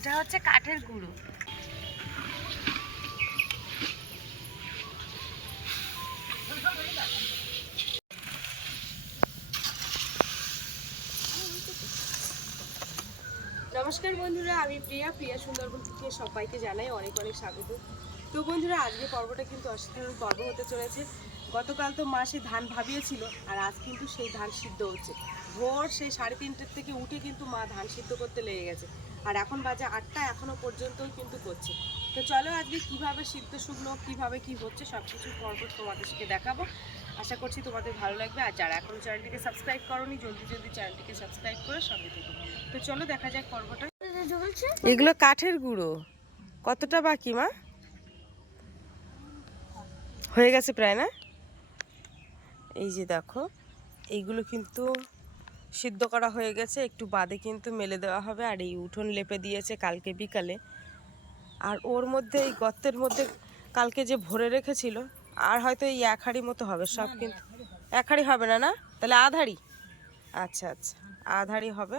এটা হচ্ছে কাঠের গুঁড়ো। নমস্কার বন্ধুরা, আমি প্রিয়া। প্রিয়া সুন্দরবন থেকে সবাইকে জানাই অনেক অনেক স্বাগত। তো বন্ধুরা, আজকে পর্বটা কিন্তু অসাধারণ পর্ব হতে চলেছে। গতকাল তো মা সেই ধান ভাবিয়েছিল, আর আজ কিন্তু সেই ধান সিদ্ধ হচ্ছে। ভোর সেই সাড়ে তিনটের থেকে উঠে কিন্তু মা ধান সিদ্ধ করতে লেগে গেছে। আর এখন বাজে আটটা, এখনও পর্যন্তও কিন্তু করছে। তো চলো আজকে কীভাবে সিদ্ধ শুকনো, কীভাবে কি হচ্ছে সব কিছু পর্ব তোমাদেরকে দেখাবো। আশা করছি তোমাদের ভালো লাগবে। আর যারা এখনও চ্যানেলটিকে সাবস্ক্রাইব করোনি, জলদি জলদি চ্যানেলটিকে সাবস্ক্রাইব করে সঙ্গে থেকে। তো চলো দেখা যাক পর্বটা। এগুলো কাঠের গুঁড়ো। কতটা বাকি, মা? হয়ে গেছে প্রায়, না? এই যে দেখো, এইগুলো কিন্তু সিদ্ধ করা হয়ে গেছে একটু বাদে কিন্তু মেলে দেওয়া হবে। আর এই উঠোন লেপে দিয়েছে কালকে বিকালে। আর ওর মধ্যে এই গর্তের মধ্যে কালকে যে ভরে রেখেছিল আর হয়তো এই এক হাঁড়ি মতো হবে। সব কিন্তু এক হাঁড়ি হবে না না? তাহলে আধ হাঁড়ি আচ্ছা আচ্ছা আধারি হবে।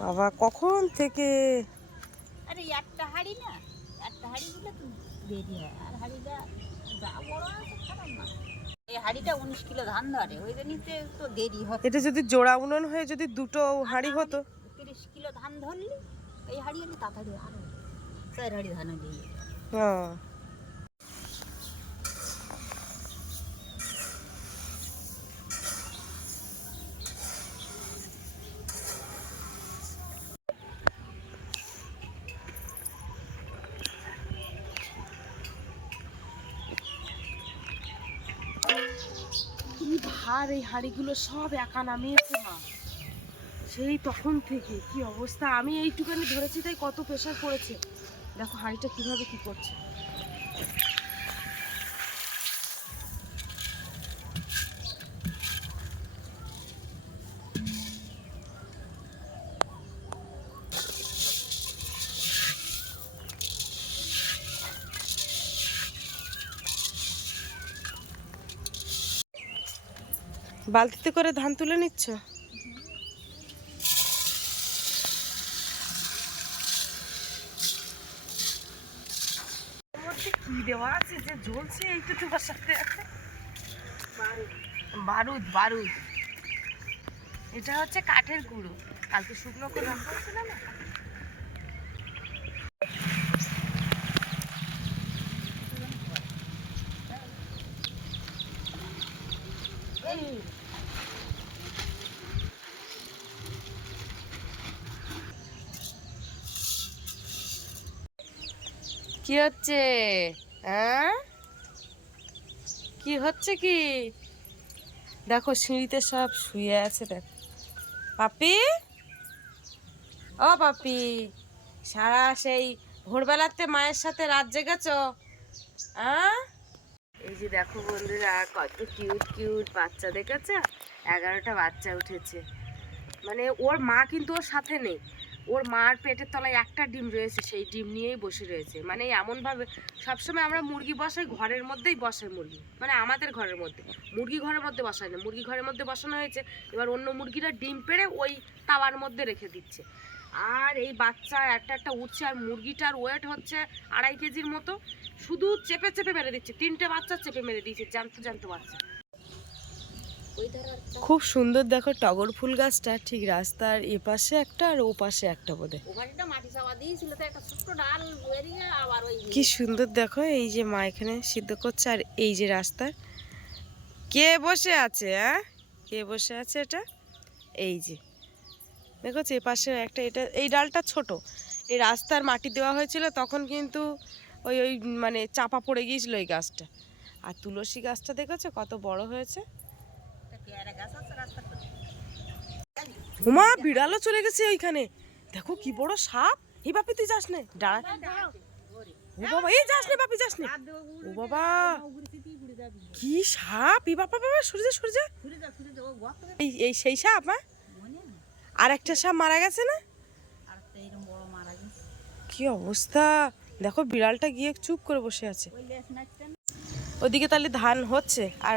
বাবা কখন থেকে? আরে একটা হাড়ি না একটা হাড়ি দিলে তো দেরি হয় আর হাঁড়িটা যা বড় আছে খারাপ না। এই হাঁড়িটা উনিশ কিলো ধান ধরে ওই জন্যতে তো দেরি হয় এটা যদি জোড়া উনন হয়ে যদি দুটো হাঁড়ি হতো। তিরিশ কিলো ধান ধরলি এই হাড়ি হলে তাড়াতাড়ি আরও চার হাড়ি ধান দিয়ে হ্যাঁ ভার এই হাঁড়িগুলো সব একা নামিয়েছে মা। সেই তখন থেকে কি অবস্থা? আমি এইটুখানি ধরেছি তাই কত প্রেশার পড়েছে। দেখো হাঁড়িটা কীভাবে কি করছে। বালতিতে করে ধান তুলে নিচ্ছ? কি দেওয়া আছে যে বারুদ বারুদ এটা হচ্ছে কাঠের গুঁড়ো। কালকে শুকনো কি হচ্ছে? হ্যাঁ কি হচ্ছে কি? দেখো সিঁড়িতে সব শুয়ে আছে, দেখ। পাপি? ও পাপি, সারা সেই ভোরবেলাতে মায়ের সাথে রাত জেগেছ? হ্যাঁ এই যে দেখো বন্ধুরা, কত কিউট কিউট বাচ্চা, দেখেছে? এগারোটা বাচ্চা উঠেছে। মানে ওর মা কিন্তু ওর সাথে নেই। ওর মার পেটের তলায় একটা ডিম রয়েছে, সেই ডিম নিয়েই বসে রয়েছে। মানে এমনভাবে সবসময় আমরা মুরগি বসাই, ঘরের মধ্যেই বসাই মুরগি। মানে আমাদের ঘরের মধ্যে। মুরগি ঘরের মধ্যে বসাই না। মুরগি ঘরের মধ্যে বসানো হয়েছে, এবার অন্য মুরগিরা ডিম পেড়ে ওই তাওয়ার মধ্যে রেখে দিচ্ছে। আর এই বাচ্চা একটা একটা উঠছে, আর মুরগিটার ওয়েট হচ্ছে আড়াই কেজির মতো। শুধু চেপে চেপে মেরে দিচ্ছে, তিনটে বাচ্চা চেপে মেরে দিয়েছে জানতো জানতো বাচ্চা। খুব সুন্দর দেখো টগর ফুল গাছটা ঠিক রাস্তার এ পাশে একটা আর ও পাশে একটা বোধে কি সুন্দর দেখো এই যে মা এখানে সিদ্ধ করছে আর এই যে রাস্তার। কে বসে আছে হ্যাঁ কে বসে আছে এটা? এই যে। দেখো এ পাশে একটা এটা এই ডালটা ছোট। এই রাস্তার মাটি দেওয়া হয়েছিল তখন কিন্তু ওই ওই মানে চাপা পড়ে গিয়েছিল ওই গাছটা। আর তুলসী গাছটা দেখেছ কত বড় হয়েছে? উমা বিড়ালও চলে গেছে ওইখানে। দেখো কি বড় সাপ। এই বাপি, তুই যাস নে। ও বাবা এই যাস নে বাপি, যাস নে। ও বাবা, কি সাপ। এই বাবা বাবা, সরে যা সরে যা। ঘুরে যা ঘুরে যা ও গর্ত এই এই সেই সাপ নেই আর একটা সাপ মারা গেছে না? কি অবস্থা? দেখো, বিড়ালটা গিয়ে চুপ করে বসে আছে। ওদিকে তাহলে ধান হচ্ছে। আর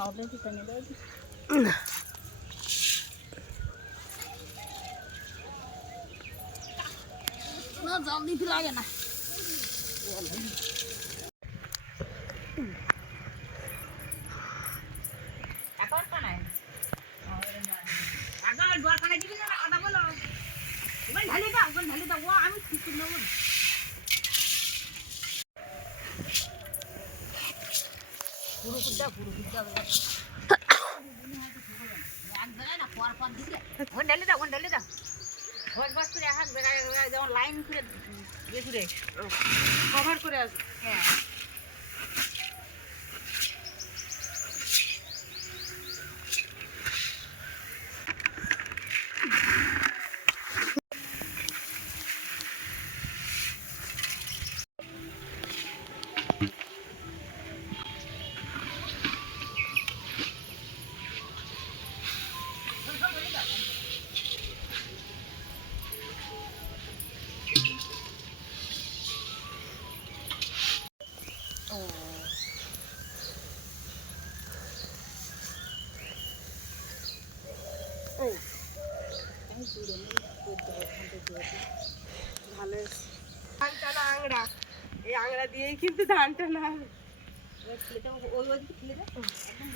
ও আমি ঠিক করে নেব পুরো কুদ্দা পুরো কুদ্দা এক জায়গায় না পর পর দিকে ওখানে ঢালে দাও ওখানে ঢালে দাও বস বস করে হাত বেড়ায় যেমন লাইন ইয়ে করে কভার করে আসবে হ্যাঁ কিন্তু ধানটা না। ওই ওই একদম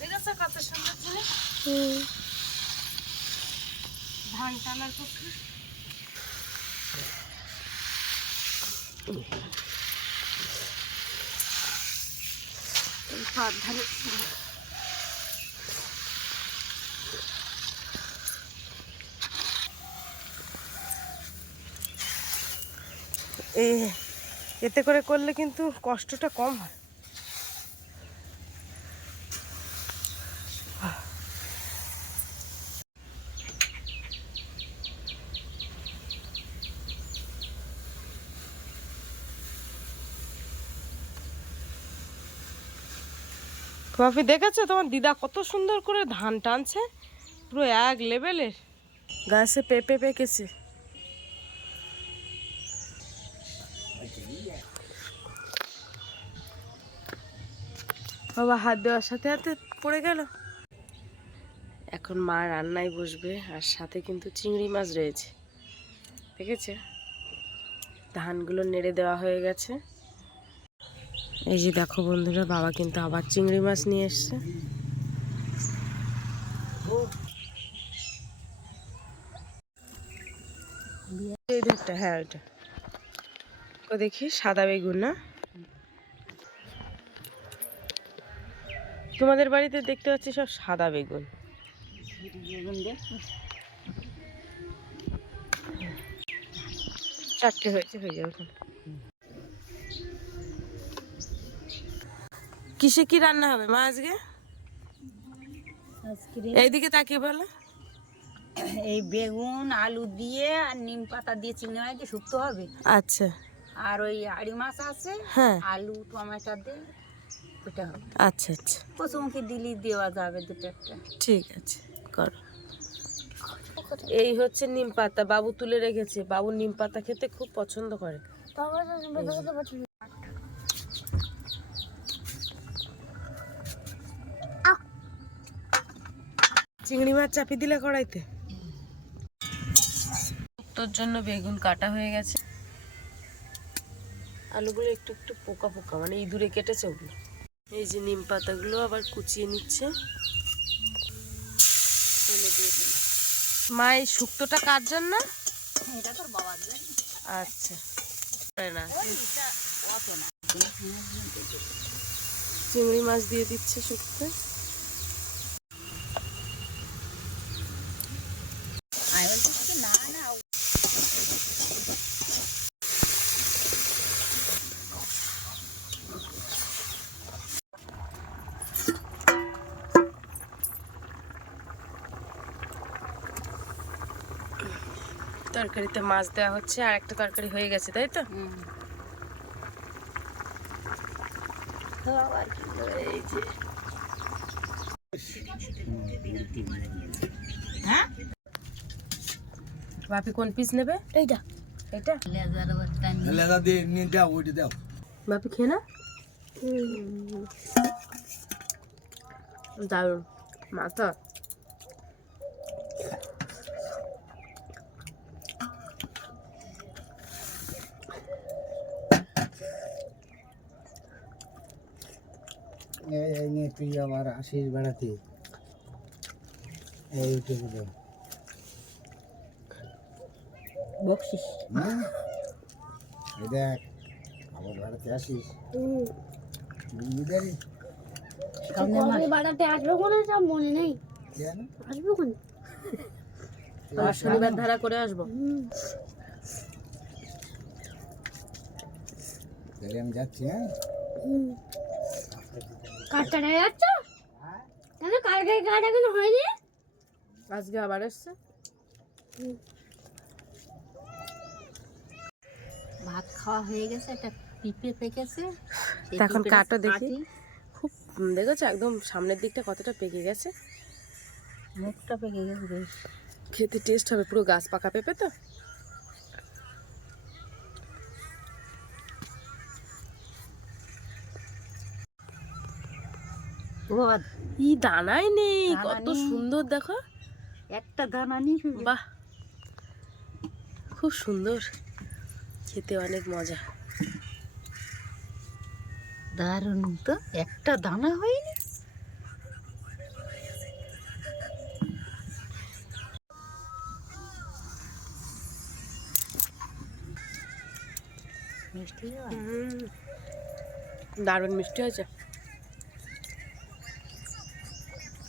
দেখেছ কত সুন্দর জিনিস ধান টানার পক্ষে। ধারে এ এতে করে করলে কিন্তু কষ্টটা কম হয়। বাপি দেখেছ? তোমার দিদা কত সুন্দর করে ধান টানছে। পুরো এক লেভেলের গাছে পেঁপে পেকেছে। বাবা হাত দেওয়ার সাথে সাথে পড়ে গেল। এখন মা রান্নায় বসবে, আর সাথে কিন্তু চিংড়ি মাছ রয়েছে। দেখেছে? ধানগুলো নেড়ে দেওয়া হয়ে গেছে। এই যে দেখো বন্ধুরা, বাবা কিন্তু আবার চিংড়ি মাছ নিয়ে এসছে। হ্যাঁ ওটা ও দেখি, সাদা বেগুন, না? তোমাদের বাড়িতে দেখতে পাচ্ছি সব সাদা বেগুন। চারটে হয়েছে হয়ে যাবে। কিসে কি রান্না হবে মা আজকে? আজকে এইদিকে তাকিয়ে বলো। এই বেগুন আলু দিয়ে আর নিম পাতা দিয়ে চিংড়ি মাছ দিয়ে শুক্তো হবে। আচ্ছা। আর ওই আড়ি মাছ আছে হ্যাঁ। আলু টমেটো দিয়ে। ওটা হবে। আচ্ছা আচ্ছা। কচুমুখি দিলি দেওয়া যাবে দুটো একটা। ঠিক আছে করো। এই হচ্ছে নিম পাতা বাবু তুলে রেখেছে। বাবু নিম পাতা খেতে খুব পছন্দ করে। চিংড়ি মাছ চাপি দিলে কড়াইতে? তোর জন্য বেগুন কাটা হয়ে গেছে। আলুগুলো একটু একটু পোকা পোকা মানে ইঁদুরে কেটেছে ওগুলো। এই যে নিম পাতাগুলো আবার কুচিয়ে নিচ্ছে। ফেলে দিয়ে দিল মা এই শুক্তটা কার জন্য? এটা তোর বাবার জন্য। আচ্ছা। না। চিংড়ি মাছ দিয়ে দিচ্ছে শুক্তো আমি বলছি কি না না তরকারিতে মাছ দেওয়া হচ্ছে আর একটা তরকারি হয়ে গেছে তাই তো? হ্যাঁ? বাপি কোন পিস নেবে? এইটা এটা লেজার দিয়ে নিয়ে দাও ওইটা দাও। বাপি খেয়ে না দারুণ। মাথা এই এই নিয়ে তুই আবার আসিস বেড়াতে এইটুকু দাও বকশিস। হুম? এই দেখ আবার বেড়াতে আসিস। বাড়াতে আসব কোনো সব মনে নেই। কেন? আসব কোন? আর শনিবার ধারা করে আসব। তাহলে আমি যাচ্ছি হ্যাঁ? কাজটা যাচ্ছ? কেন কালকে কাজ এখনও হয়নি? আজকে আবার এসছে। ভাত খাওয়া হয়ে গেছে একটা পিঁপড়ে পেকেছে। এখন পিঁপড়েটা কাটো। দেখি। খুব দেখেছ? একদম সামনের দিকটা কতটা পেকে গেছে? মুখটা পেকে গেছে বেশ। খেতে টেস্ট হবে পুরো গাছ পাকা পেঁপে তো? ই দানাই নেই কত সুন্দর দেখো। একটা দানা নিয়ে বাহ। খুব সুন্দর। খেতে অনেক মজা। দারুণ তো একটা দানা হয়নি। দারুণ মিষ্টি হয়েছে।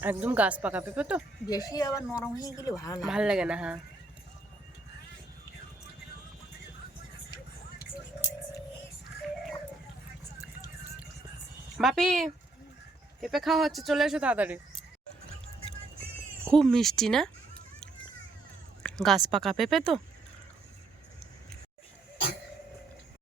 একদম গাছ পাকা পেঁপে তো। বেশি আবার নরম হয়ে গেলে ভালো ভালো লাগে না হ্যাঁ। বাপি পেঁপে খাওয়া হচ্ছে চলে এসো তাড়াতাড়ি। খুব মিষ্টি না? গাছ পাকা পেঁপে তো।